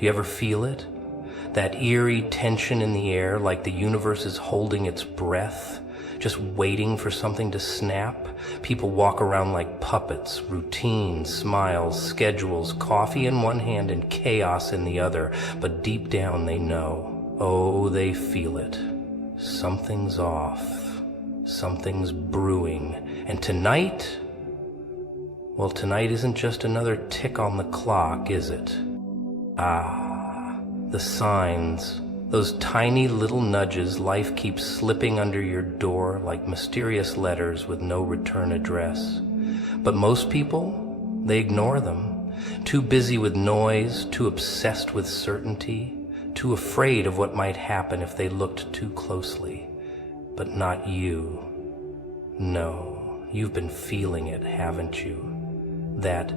You ever feel it? That eerie tension in the air, like the universe is holding its breath, just waiting for something to snap. People walk around like puppets, routines, smiles, schedules, coffee in one hand and chaos in the other. But deep down they know, oh, they feel it. Something's off. Something's brewing. And tonight, well, tonight isn't just another tick on the clock, is it? Ah, the signs. Those tiny little nudges life keeps slipping under your door like mysterious letters with no return address. But most people, they ignore them. Too busy with noise, too obsessed with certainty, too afraid of what might happen if they looked too closely. But not you. No, you've been feeling it, haven't you? That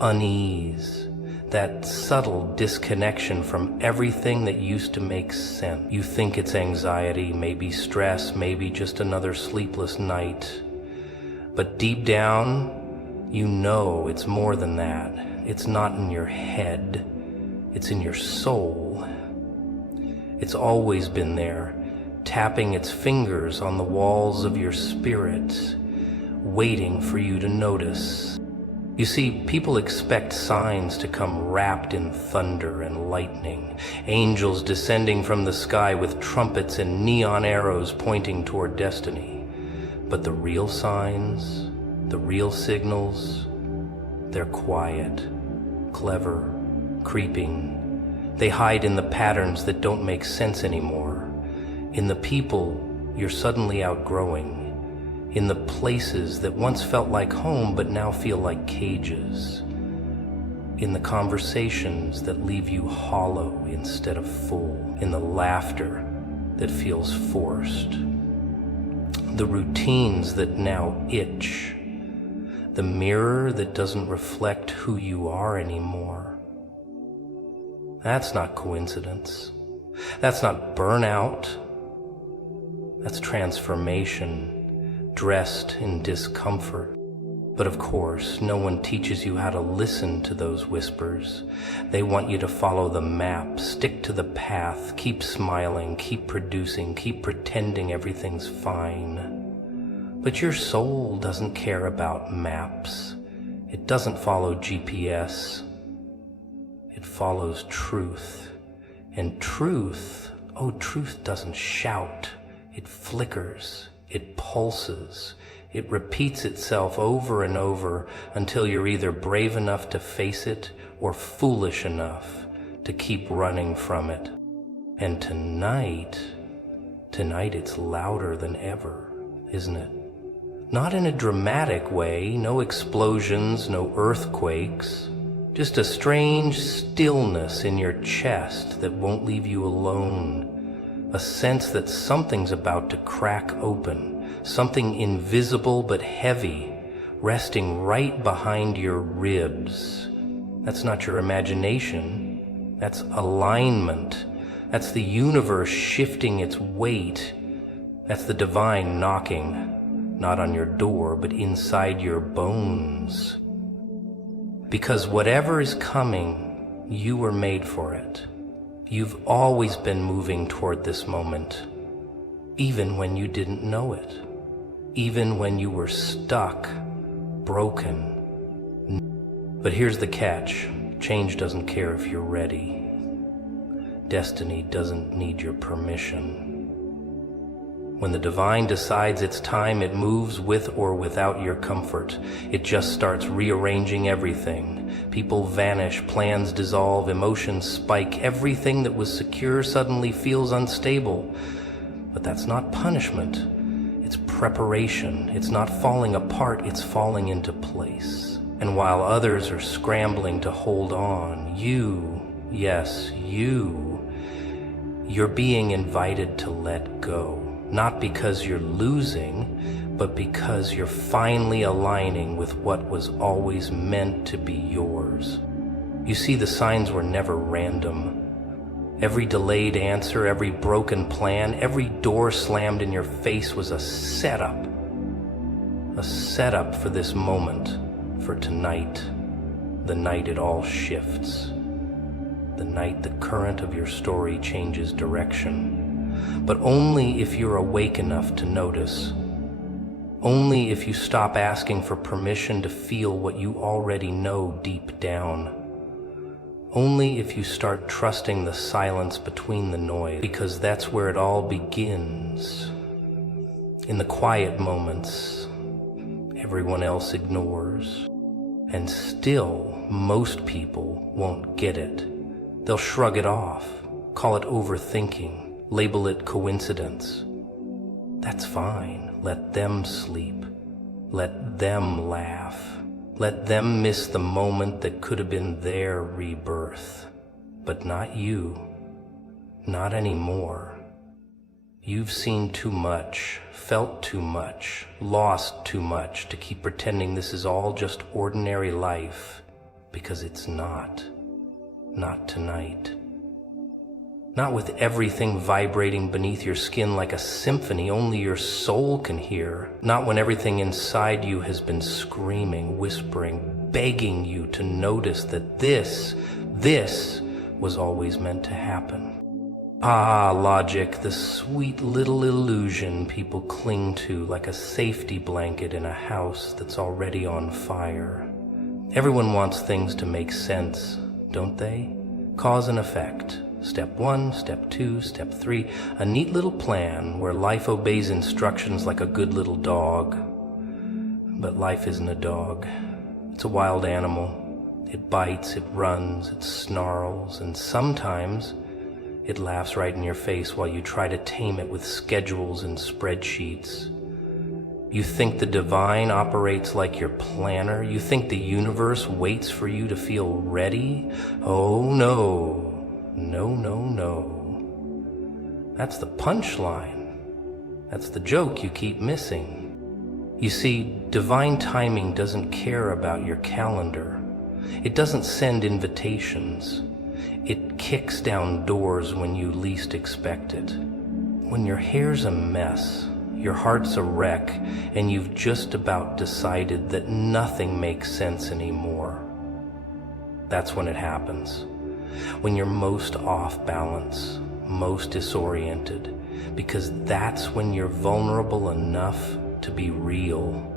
unease. That subtle disconnection from everything that used to make sense. You think it's anxiety, maybe stress, maybe just another sleepless night. But deep down, you know it's more than that. It's not in your head, it's in your soul. It's always been there, tapping its fingers on the walls of your spirit, waiting for you to notice. You see, people expect signs to come wrapped in thunder and lightning, angels descending from the sky with trumpets and neon arrows pointing toward destiny. But the real signs, the real signals, they're quiet, clever, creeping. They hide in the patterns that don't make sense anymore, in the people you're suddenly outgrowing, in the places that once felt like home but now feel like cages, in the conversations that leave you hollow instead of full, in the laughter that feels forced, the routines that now itch, the mirror that doesn't reflect who you are anymore. That's not coincidence. That's not burnout. That's transformation, dressed in discomfort. But of course, no one teaches you how to listen to those whispers. They want you to follow the map, stick to the path, keep smiling, keep producing, keep pretending everything's fine. But your soul doesn't care about maps. It doesn't follow GPS. It follows truth. And truth, oh, truth doesn't shout. It flickers. It pulses. It repeats itself over and over until you're either brave enough to face it or foolish enough to keep running from it. And tonight it's louder than ever, isn't it? Not in a dramatic way, no explosions, no earthquakes, just a strange stillness in your chest that won't leave you alone. A sense that something's about to crack open, something invisible but heavy, resting right behind your ribs. That's not your imagination, that's alignment. That's the universe shifting its weight. That's the divine knocking, not on your door, but inside your bones. Because whatever is coming, you were made for it. You've always been moving toward this moment, even when you didn't know it, even when you were stuck, broken. But here's the catch. Change doesn't care if you're ready. Destiny doesn't need your permission. When the divine decides it's time, it moves with or without your comfort. It just starts rearranging everything. People vanish, plans dissolve, emotions spike. Everything that was secure suddenly feels unstable. But that's not punishment. It's preparation. It's not falling apart, it's falling into place. And while others are scrambling to hold on, you, yes, you're being invited to let go. Not because you're losing, but because you're finally aligning with what was always meant to be yours. You see, the signs were never random. Every delayed answer, every broken plan, every door slammed in your face was a setup for this moment, for tonight, the night it all shifts. the night the current of your story changes direction. But only if you're awake enough to notice. Only if you stop asking for permission to feel what you already know deep down. Only if you start trusting the silence between the noise, because that's where it all begins. In the quiet moments, everyone else ignores. And still, most people won't get it. They'll shrug it off, call it overthinking, label it coincidence. That's fine. Let them sleep. Let them laugh. Let them miss the moment that could have been their rebirth. But not you. Not anymore. You've seen too much, felt too much, lost too much to keep pretending this is all just ordinary life, because it's not. Not tonight. Not with everything vibrating beneath your skin like a symphony only your soul can hear. Not when everything inside you has been screaming, whispering, begging you to notice that this was always meant to happen. Ah, logic, the sweet little illusion people cling to like a safety blanket in a house that's already on fire. Everyone wants things to make sense, don't they? Cause and effect. Step 1, step 2, step 3, a neat little plan where life obeys instructions like a good little dog. But life isn't a dog. It's a wild animal. It bites, it runs, it snarls, and sometimes it laughs right in your face while you try to tame it with schedules and spreadsheets. You think the divine operates like your planner? You think the universe waits for you to feel ready? Oh no. No, no, no. That's the punchline. That's the joke you keep missing. You see, divine timing doesn't care about your calendar. It doesn't send invitations. It kicks down doors when you least expect it. When your hair's a mess, your heart's a wreck, and you've just about decided that nothing makes sense anymore. That's when it happens. When you're most off balance, most disoriented, because that's when you're vulnerable enough to be real,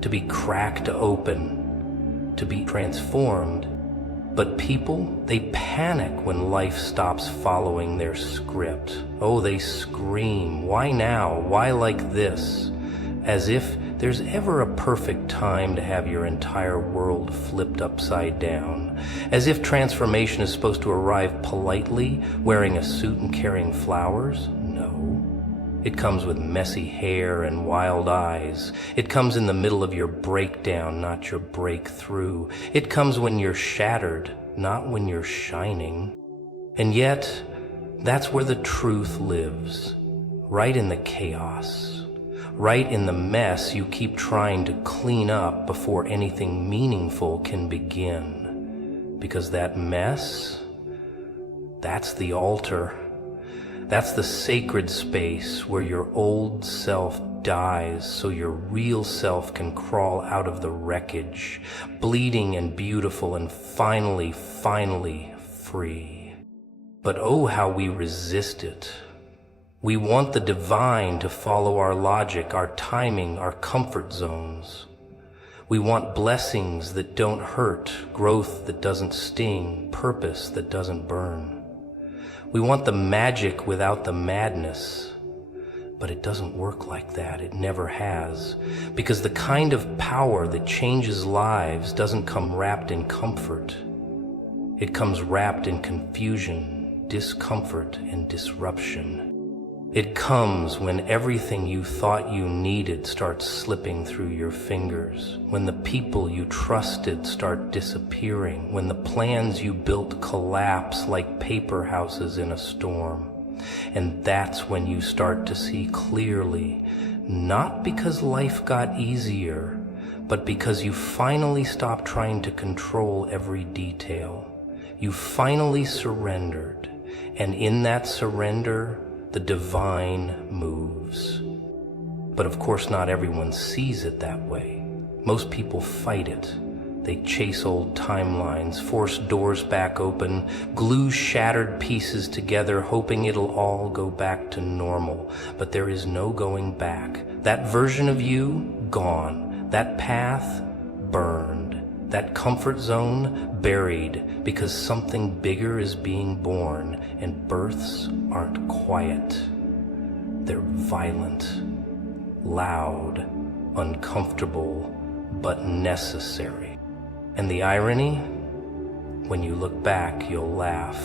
to be cracked open, to be transformed. But people, they panic when life stops following their script. Oh, they scream, why now? Why like this? As if there's ever a perfect time to have your entire world flipped upside down. As if transformation is supposed to arrive politely, wearing a suit and carrying flowers. No. It comes with messy hair and wild eyes. It comes in the middle of your breakdown, not your breakthrough. It comes when you're shattered, not when you're shining. And yet, that's where the truth lives. Right in the chaos. Right in the mess you keep trying to clean up before anything meaningful can begin. Because that mess, that's the altar. That's the sacred space where your old self dies so your real self can crawl out of the wreckage, bleeding and beautiful and finally free. But oh, how we resist it. We want the divine to follow our logic, our timing, our comfort zones. We want blessings that don't hurt, growth that doesn't sting, purpose that doesn't burn. We want the magic without the madness. But it doesn't work like that. It never has. Because the kind of power that changes lives doesn't come wrapped in comfort. It comes wrapped in confusion, discomfort, and disruption. It comes when everything you thought you needed starts slipping through your fingers, when the people you trusted start disappearing, when the plans you built collapse like paper houses in a storm. And that's when you start to see clearly, not because life got easier, but because you finally stopped trying to control every detail. You finally surrendered, and in that surrender, the divine moves. But of course not everyone sees it that way. Most people fight it. They chase old timelines, force doors back open, glue shattered pieces together, hoping it'll all go back to normal. But there is no going back. That version of you, gone. That path, burned. That comfort zone, buried, because something bigger is being born, and births aren't quiet. They're violent, loud, uncomfortable, but necessary. And the irony? When you look back, you'll laugh.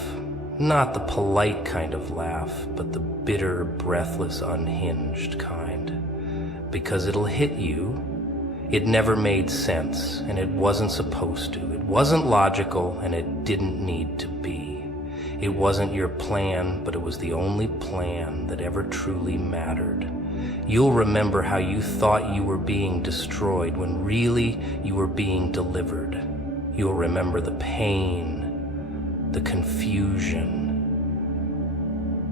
Not the polite kind of laugh, but the bitter, breathless, unhinged kind. Because it'll hit you. It never made sense, and it wasn't supposed to. It wasn't logical, and it didn't need to be. It wasn't your plan, but it was the only plan that ever truly mattered. You'll remember how you thought you were being destroyed when really you were being delivered. You'll remember the pain, the confusion,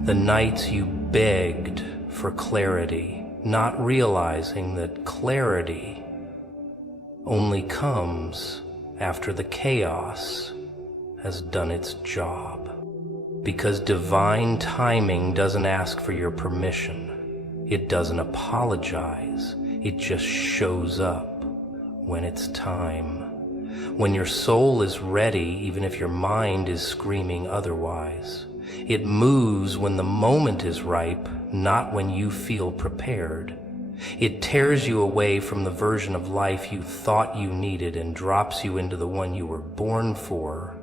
the nights you begged for clarity, not realizing that clarity only comes after the chaos has done its job. Because divine timing doesn't ask for your permission. It doesn't apologize. It just shows up when it's time. When your soul is ready, even if your mind is screaming otherwise. It moves when the moment is ripe, not when you feel prepared. It tears you away from the version of life you thought you needed and drops you into the one you were born for.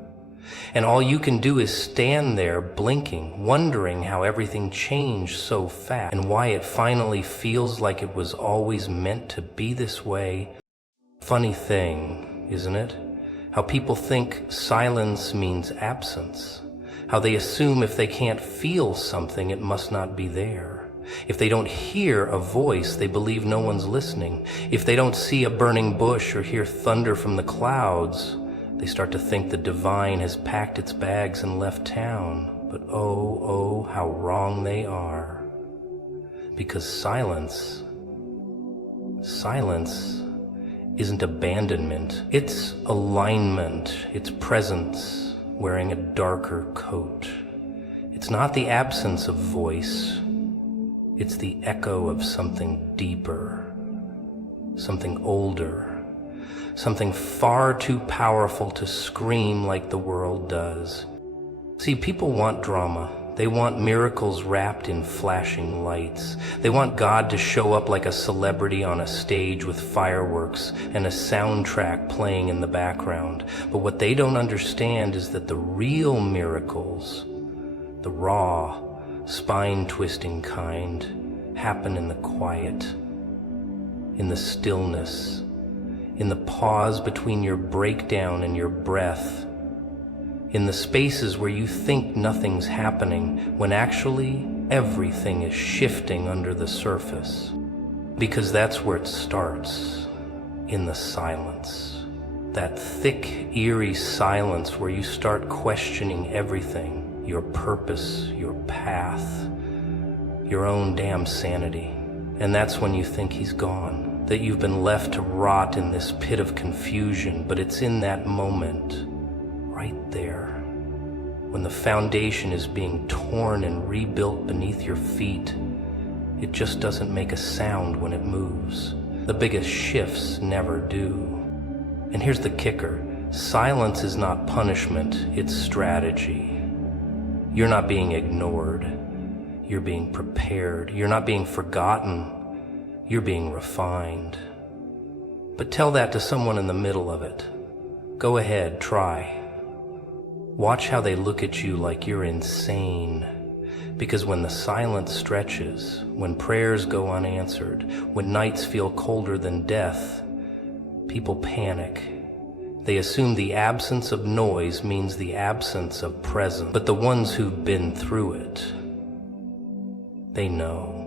And all you can do is stand there blinking, wondering how everything changed so fast and why it finally feels like it was always meant to be this way. Funny thing, isn't it? How people think silence means absence. How they assume if they can't feel something, it must not be there. If they don't hear a voice, they believe no one's listening. If they don't see a burning bush or hear thunder from the clouds, they start to think the divine has packed its bags and left town. But oh, how wrong they are. Because silence isn't abandonment. It's alignment. It's presence wearing a darker coat. It's not the absence of voice. It's the echo of something deeper, something older. Something far too powerful to scream like the world does. See, people want drama. They want miracles wrapped in flashing lights. They want God to show up like a celebrity on a stage with fireworks and a soundtrack playing in the background. But what they don't understand is that the real miracles, the raw, spine-twisting kind, happen in the quiet, in the stillness, in the pause between your breakdown and your breath, in the spaces where you think nothing's happening when actually everything is shifting under the surface. Because that's where it starts, in the silence. That thick, eerie silence where you start questioning everything, your purpose, your path, your own damn sanity. And that's when you think he's gone. That you've been left to rot in this pit of confusion, but it's in that moment, right there, when the foundation is being torn and rebuilt beneath your feet. It just doesn't make a sound when it moves. The biggest shifts never do. And here's the kicker. Silence is not punishment, it's strategy. You're not being ignored. You're being prepared. You're not being forgotten. You're being refined. But tell that to someone in the middle of it. Go ahead, try. Watch how they look at you like you're insane. Because when the silence stretches, when prayers go unanswered, when nights feel colder than death, people panic. They assume the absence of noise means the absence of presence. But the ones who've been through it, they know.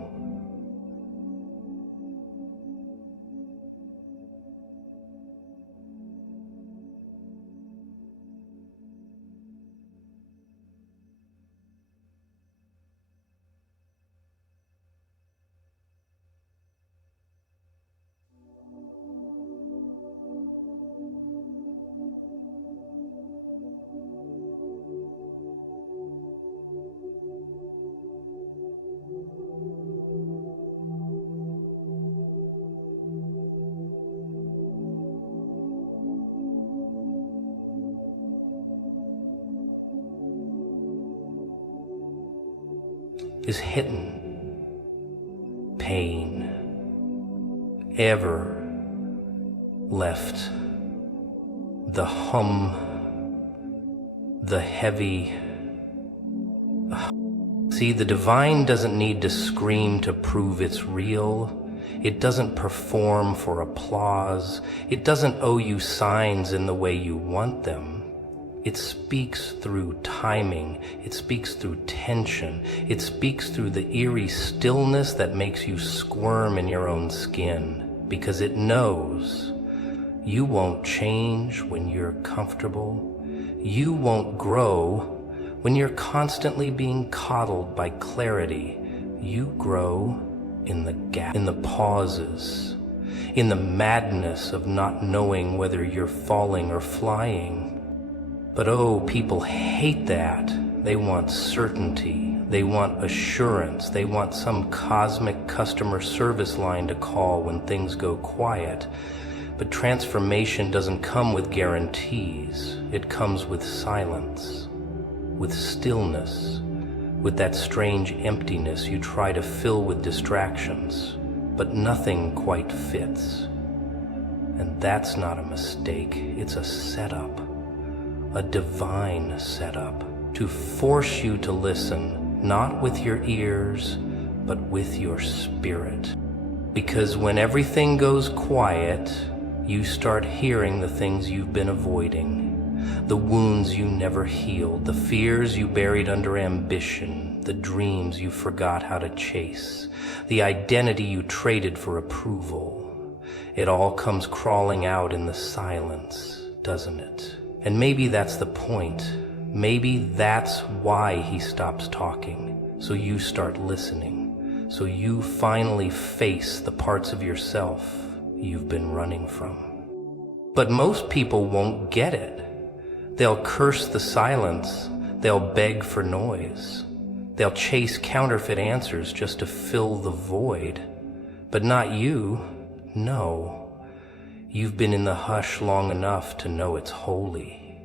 is hidden. Pain ever left the hum, the heavy. See, the divine doesn't need to scream to prove it's real. It doesn't perform for applause. It doesn't owe you signs in the way you want them. It speaks through timing. It speaks through tension. It speaks through the eerie stillness that makes you squirm in your own skin, because it knows you won't change when you're comfortable. You won't grow when you're constantly being coddled by clarity. You grow in the gap, in the pauses, in the madness of not knowing whether you're falling or flying. But oh, people hate that. They want certainty. They want assurance. They want some cosmic customer service line to call when things go quiet. But transformation doesn't come with guarantees. It comes with silence, with stillness, with that strange emptiness you try to fill with distractions, but nothing quite fits. And that's not a mistake. It's a setup. A divine setup to force you to listen, not with your ears, but with your spirit. Because when everything goes quiet, you start hearing the things you've been avoiding, the wounds you never healed, the fears you buried under ambition, the dreams you forgot how to chase, the identity you traded for approval. It all comes crawling out in the silence, doesn't it? And maybe that's the point. Maybe that's why he stops talking, so you start listening, so you finally face the parts of yourself you've been running from. But most people won't get it. They'll curse the silence. They'll beg for noise. They'll chase counterfeit answers just to fill the void. But not you. No. You've been in the hush long enough to know it's holy.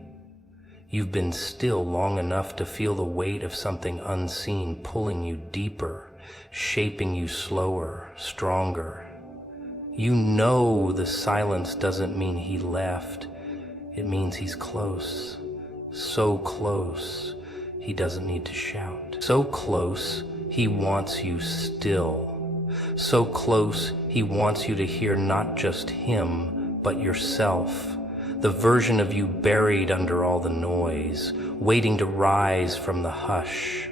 You've been still long enough to feel the weight of something unseen pulling you deeper, shaping you slower, stronger. You know the silence doesn't mean he left. It means he's close. So close, he doesn't need to shout. So close, he wants you still. So close, he wants you to hear not just him, but yourself, the version of you buried under all the noise, waiting to rise from the hush,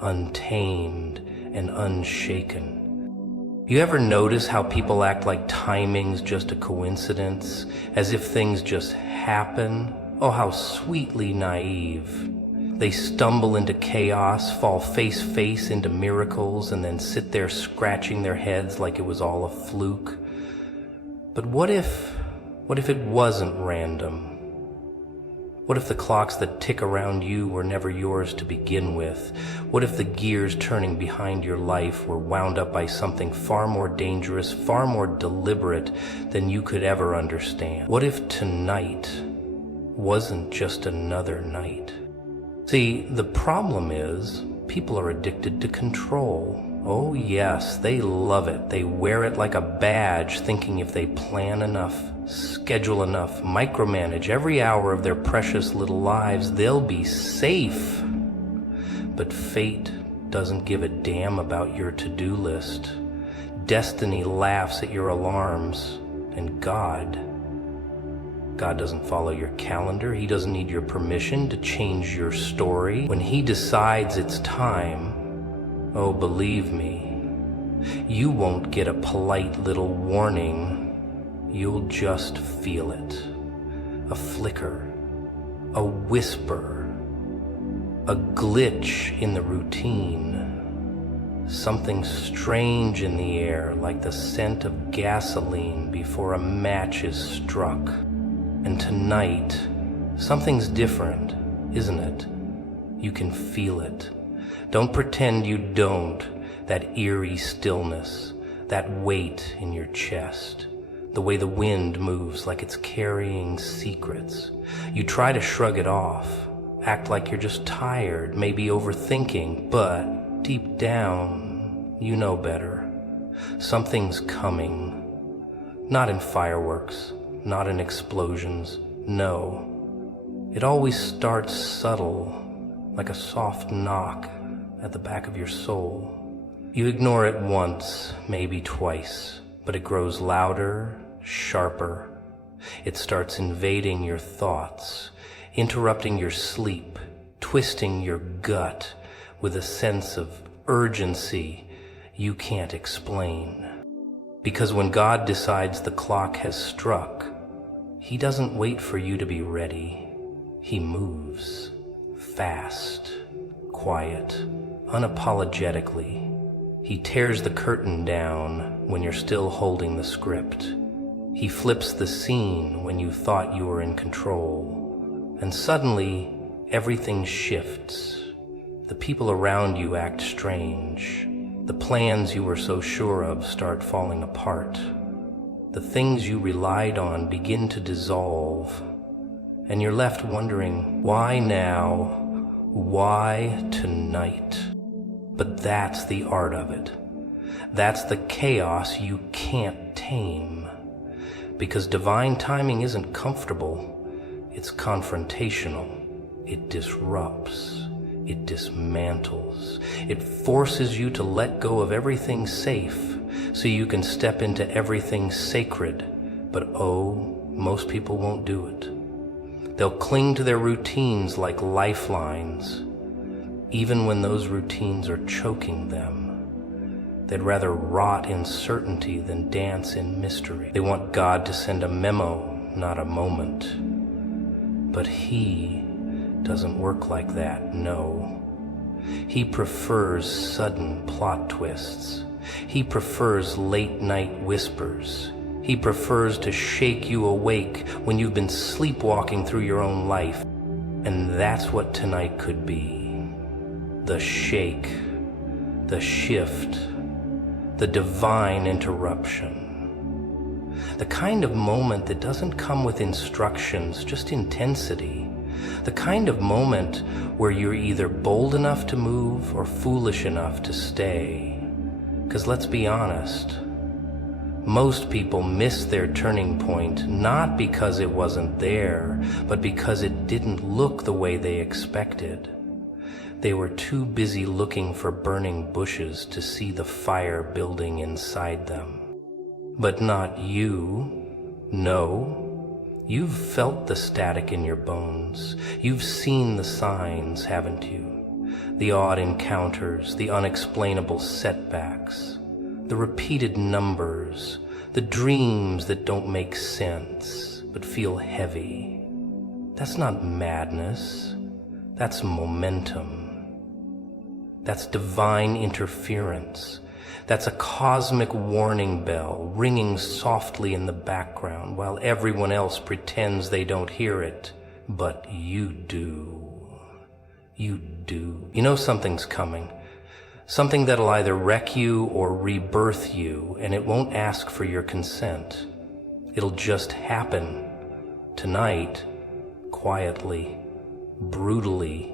untamed and unshaken. You ever notice how people act like timing's just a coincidence, as if things just happen? Oh, how sweetly naive. They stumble into chaos, fall face into miracles, and then sit there scratching their heads like it was all a fluke. But what if it wasn't random? What if the clocks that tick around you were never yours to begin with? What if the gears turning behind your life were wound up by something far more dangerous, far more deliberate than you could ever understand? What if tonight wasn't just another night? See, the problem is, people are addicted to control. Oh yes, they love it. They wear it like a badge, thinking if they plan enough, schedule enough, micromanage every hour of their precious little lives, they'll be safe. But fate doesn't give a damn about your to-do list. Destiny laughs at your alarms, and God doesn't follow your calendar. He doesn't need your permission to change your story. When he decides it's time, oh, believe me, you won't get a polite little warning. You'll just feel it. A flicker, a whisper, a glitch in the routine. Something strange in the air, like the scent of gasoline before a match is struck. And tonight, something's different, isn't it? You can feel it. Don't pretend you don't. That eerie stillness, that weight in your chest, the way the wind moves like it's carrying secrets. You try to shrug it off, act like you're just tired, maybe overthinking, but deep down, you know better. Something's coming. Not in fireworks, not in explosions, no. It always starts subtle, like a soft knock at the back of your soul. You ignore it once, maybe twice, but it grows louder, sharper. It starts invading your thoughts, interrupting your sleep, twisting your gut with a sense of urgency you can't explain. Because when God decides the clock has struck, He doesn't wait for you to be ready. He moves, fast, quiet, unapologetically. He tears the curtain down when you're still holding the script. He flips the scene when you thought you were in control. And suddenly, everything shifts. The people around you act strange. The plans you were so sure of start falling apart. The things you relied on begin to dissolve. And you're left wondering, why now? Why tonight? But that's the art of it. That's the chaos you can't tame. Because divine timing isn't comfortable, it's confrontational. It disrupts, it dismantles, it forces you to let go of everything safe so you can step into everything sacred. But oh, most people won't do it. They'll cling to their routines like lifelines, even when those routines are choking them. They'd rather rot in certainty than dance in mystery. They want God to send a memo, not a moment. But He doesn't work like that, no. He prefers sudden plot twists. He prefers late-night whispers. He prefers to shake you awake when you've been sleepwalking through your own life. And that's what tonight could be. The shake, the shift, the divine interruption. The kind of moment that doesn't come with instructions, just intensity. The kind of moment where you're either bold enough to move or foolish enough to stay. 'Cause let's be honest, most people miss their turning point not because it wasn't there, but because it didn't look the way they expected. They were too busy looking for burning bushes to see the fire building inside them. But not you. No. You've felt the static in your bones. You've seen the signs, haven't you? The odd encounters, the unexplainable setbacks, the repeated numbers, the dreams that don't make sense but feel heavy. That's not madness. That's momentum. That's divine interference. That's a cosmic warning bell ringing softly in the background while everyone else pretends they don't hear it. But you do. You do. You know something's coming. Something that'll either wreck you or rebirth you, and it won't ask for your consent. It'll just happen. Tonight, quietly, brutally,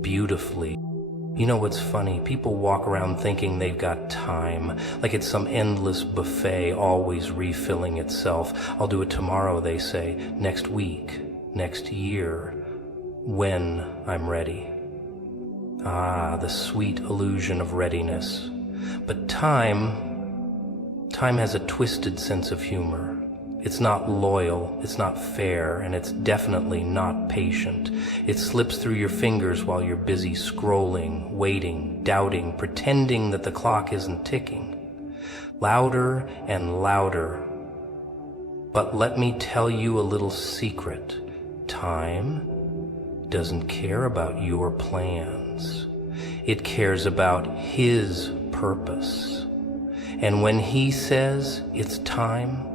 beautifully. You know what's funny? People walk around thinking they've got time, like it's some endless buffet always refilling itself. I'll do it tomorrow, they say, next week, next year, when I'm ready. Ah, the sweet illusion of readiness. But time has a twisted sense of humor. It's not loyal, it's not fair, and it's definitely not patient. It slips through your fingers while you're busy scrolling, waiting, doubting, pretending that the clock isn't ticking. Louder and louder. But let me tell you a little secret. Time doesn't care about your plans. It cares about His purpose. And when He says it's time,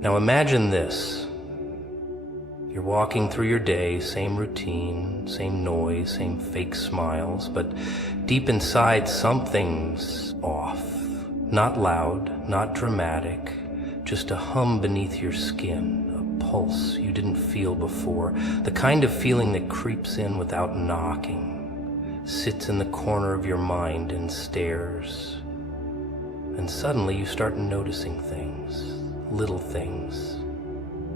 now imagine this. You're walking through your day, same routine, same noise, same fake smiles, but deep inside something's off. Not loud, not dramatic, just a hum beneath your skin, a pulse you didn't feel before, the kind of feeling that creeps in without knocking, sits in the corner of your mind and stares. And suddenly you start noticing things, little things,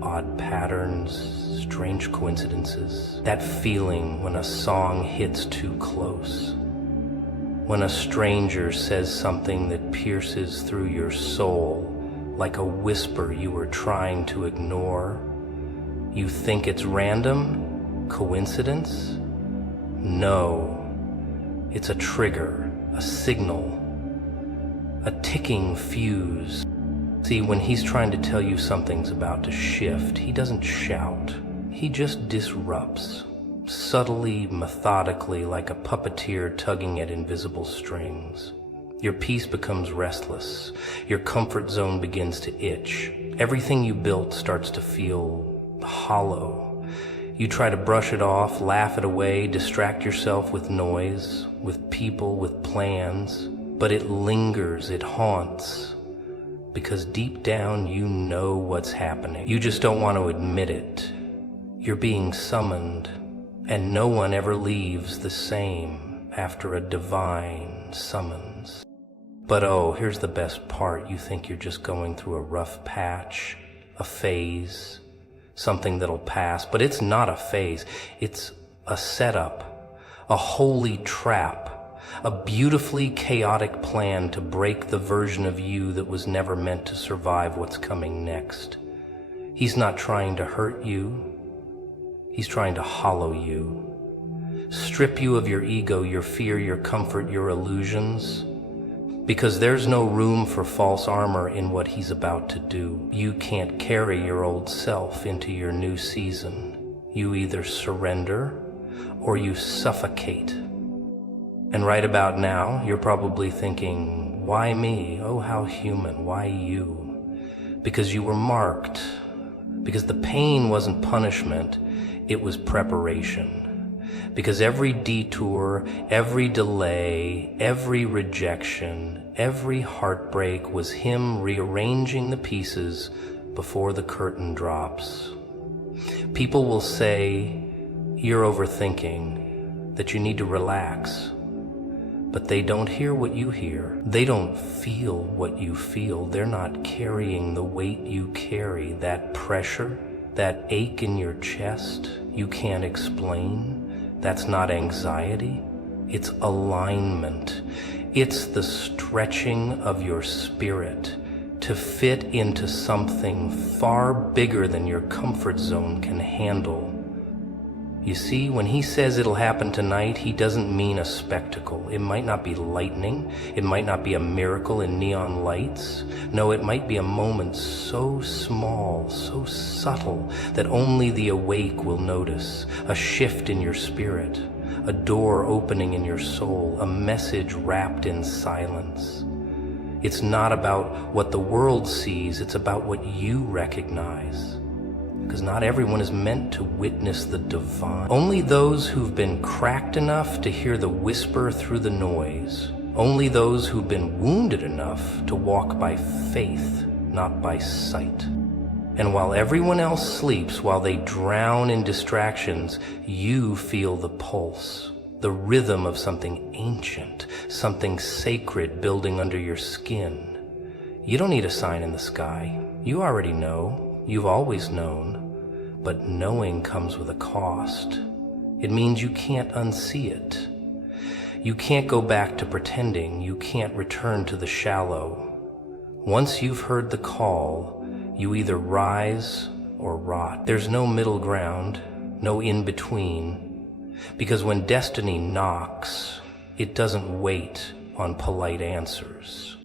odd patterns, strange coincidences. That feeling when a song hits too close. When a stranger says something that pierces through your soul, like a whisper you were trying to ignore. You think it's random? Coincidence? No. It's a trigger, a signal, a ticking fuse. See, when he's trying to tell you something's about to shift, he doesn't shout. He just disrupts, subtly, methodically, like a puppeteer tugging at invisible strings. Your peace becomes restless. Your comfort zone begins to itch. Everything you built starts to feel hollow. You try to brush it off, laugh it away, distract yourself with noise, with people, with plans, but it lingers, it haunts, because deep down you know what's happening. You just don't want to admit it. You're being summoned, and no one ever leaves the same after a divine summons. But oh, here's the best part. You think you're just going through a rough patch, a phase, something that'll pass, but it's not a phase. It's a setup, a holy trap, a beautifully chaotic plan to break the version of you that was never meant to survive what's coming next. He's not trying to hurt you. He's trying to hollow you, strip you of your ego, your fear, your comfort, your illusions, because there's no room for false armor in what he's about to do. You can't carry your old self into your new season. You either surrender or you suffocate. And right about now, you're probably thinking, why me? Oh, how human. Why you? Because you were marked. Because the pain wasn't punishment, it was preparation. Because every detour, every delay, every rejection, every heartbreak was him rearranging the pieces before the curtain drops. People will say you're overthinking, that you need to relax, but they don't hear what you hear. They don't feel what you feel. They're not carrying the weight you carry, that pressure, that ache in your chest you can't explain. That's not anxiety, it's alignment. It's the stretching of your spirit to fit into something far bigger than your comfort zone can handle. You see, when he says it'll happen tonight, he doesn't mean a spectacle. It might not be lightning. It might not be a miracle in neon lights. No, it might be a moment so small, so subtle, that only the awake will notice. A shift in your spirit, a door opening in your soul, a message wrapped in silence. It's not about what the world sees, it's about what you recognize. Because not everyone is meant to witness the divine. Only those who've been cracked enough to hear the whisper through the noise. Only those who've been wounded enough to walk by faith, not by sight. And while everyone else sleeps, while they drown in distractions, you feel the pulse, the rhythm of something ancient, something sacred building under your skin. You don't need a sign in the sky. You already know. You've always known, but knowing comes with a cost. It means you can't unsee it. You can't go back to pretending. You can't return to the shallow. Once you've heard the call, you either rise or rot. There's no middle ground, no in-between, because when destiny knocks, it doesn't wait on polite answers.